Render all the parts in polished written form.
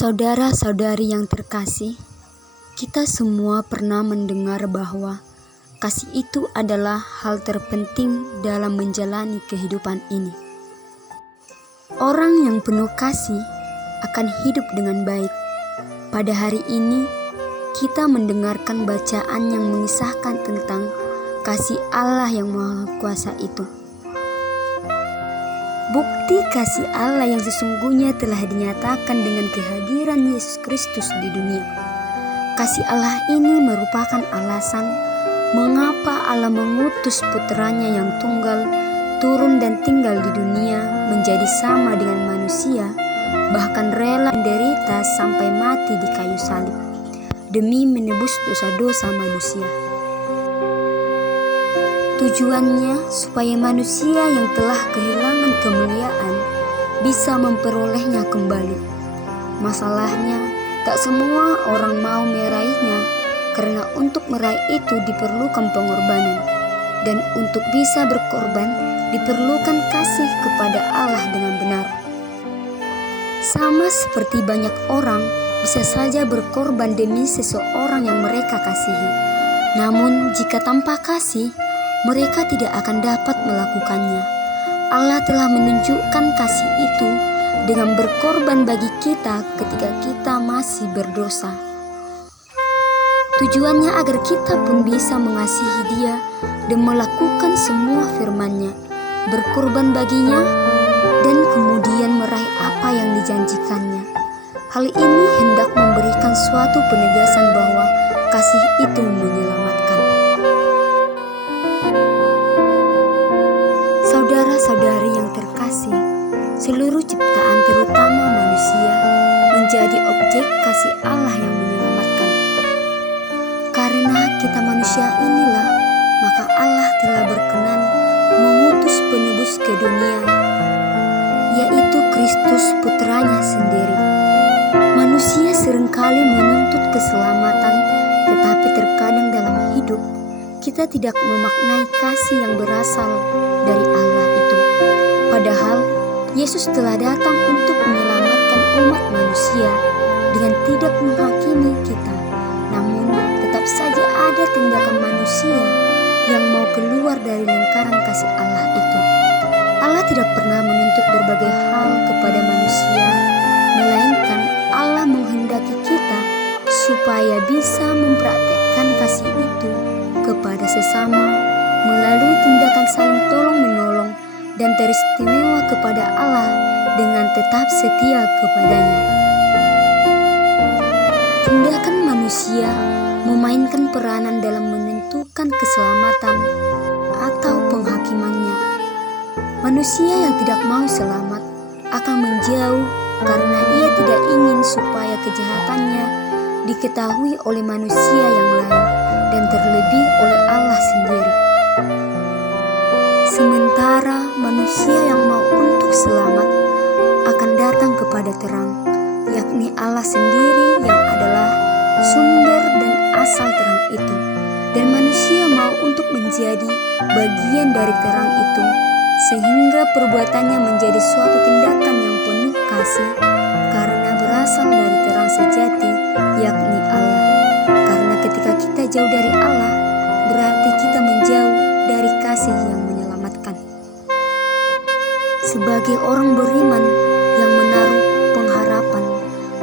Saudara-saudari yang terkasih, kita semua pernah mendengar bahwa kasih itu adalah hal terpenting dalam menjalani kehidupan ini. Orang yang penuh kasih akan hidup dengan baik. Pada hari ini, kita mendengarkan bacaan yang mengisahkan tentang kasih Allah yang Maha Kuasa itu. Bukti kasih Allah yang sesungguhnya telah dinyatakan dengan kehadiran Yesus Kristus di dunia. Kasih Allah ini merupakan alasan mengapa Allah mengutus putranya yang tunggal turun dan tinggal di dunia menjadi sama dengan manusia, bahkan rela menderita sampai mati di kayu salib demi menebus dosa-dosa manusia. Tujuannya supaya manusia yang telah kehilangan kemuliaan bisa memperolehnya kembali. Masalahnya, tak semua orang mau meraihnya karena untuk meraih itu diperlukan pengorbanan. Dan untuk bisa berkorban diperlukan kasih kepada Allah dengan benar. Sama seperti banyak orang bisa saja berkorban demi seseorang yang mereka kasihi. Namun jika tanpa kasih, mereka tidak akan dapat melakukannya. Allah telah menunjukkan kasih itu dengan berkorban bagi kita ketika kita masih berdosa. Tujuannya agar kita pun bisa mengasihi Dia dan melakukan semua firman-Nya, berkorban baginya, dan kemudian meraih apa yang dijanjikannya. Hal ini hendak memberikan suatu penegasan bahwa kasih itu menyelamatkan. Saudara-saudari yang terkasih, seluruh ciptaan terutama manusia menjadi objek kasih Allah yang menyelamatkan. Karena kita manusia inilah, maka Allah telah berkenan mengutus penebus ke dunia, yaitu Kristus putranya sendiri. Manusia seringkali menuntut keselamatan, tetapi terkadang dalam hidup kita tidak memaknai kasih yang berasal dari Allah itu. Padahal Yesus telah datang untuk menyelamatkan umat manusia dengan tidak menghakimi kita. Namun tetap saja ada tindakan manusia yang mau keluar dari lingkaran kasih Allah itu. Allah tidak pernah menuntut berbagai hal kepada manusia, melainkan Allah menghendaki kita supaya bisa mempraktekkan kasih itu kepada sesama melalui tindakan saling tolong-menolong dan teristimewa kepada Allah dengan tetap setia kepadanya. Tindakan manusia memainkan peranan dalam menentukan keselamatan atau penghakimannya. Manusia yang tidak mau selamat akan menjauh karena ia tidak ingin supaya kejahatannya diketahui oleh manusia yang lain dan terlebih oleh Allah sendiri. Sementara manusia yang mau untuk selamat akan datang kepada terang, yakni Allah sendiri yang adalah sumber dan asal terang itu. Dan manusia mau untuk menjadi bagian dari terang itu, sehingga perbuatannya menjadi suatu tindakan yang penuh kasih karena berasal dari terang sejati, yakni Allah. Karena ketika kita jauh dari Allah, berarti kita menjauh dari kasih yang menyelamatkan. Sebagai orang beriman yang menaruh pengharapan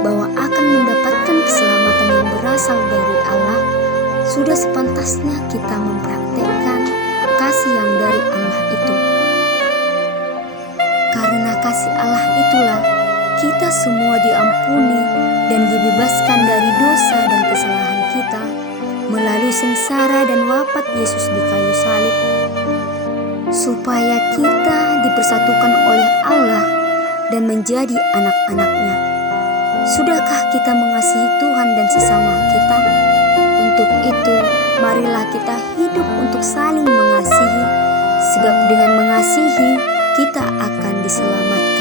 bahwa akan mendapatkan keselamatan yang berasal dari Allah, sudah sepantasnya kita mempraktekkan kasih yang dari Allah itu. Karena kasih Allah itulah kita semua diampuni dan dibebaskan dari dosa dan kesalahan kita melalui sengsara dan wafat Yesus di kayu salib, supaya kita dipersatukan oleh Allah dan menjadi anak-anak-Nya. Sudahkah kita mengasihi Tuhan dan sesama kita? Untuk itu, marilah kita hidup untuk saling mengasihi, sebab dengan mengasihi kita akan diselamatkan.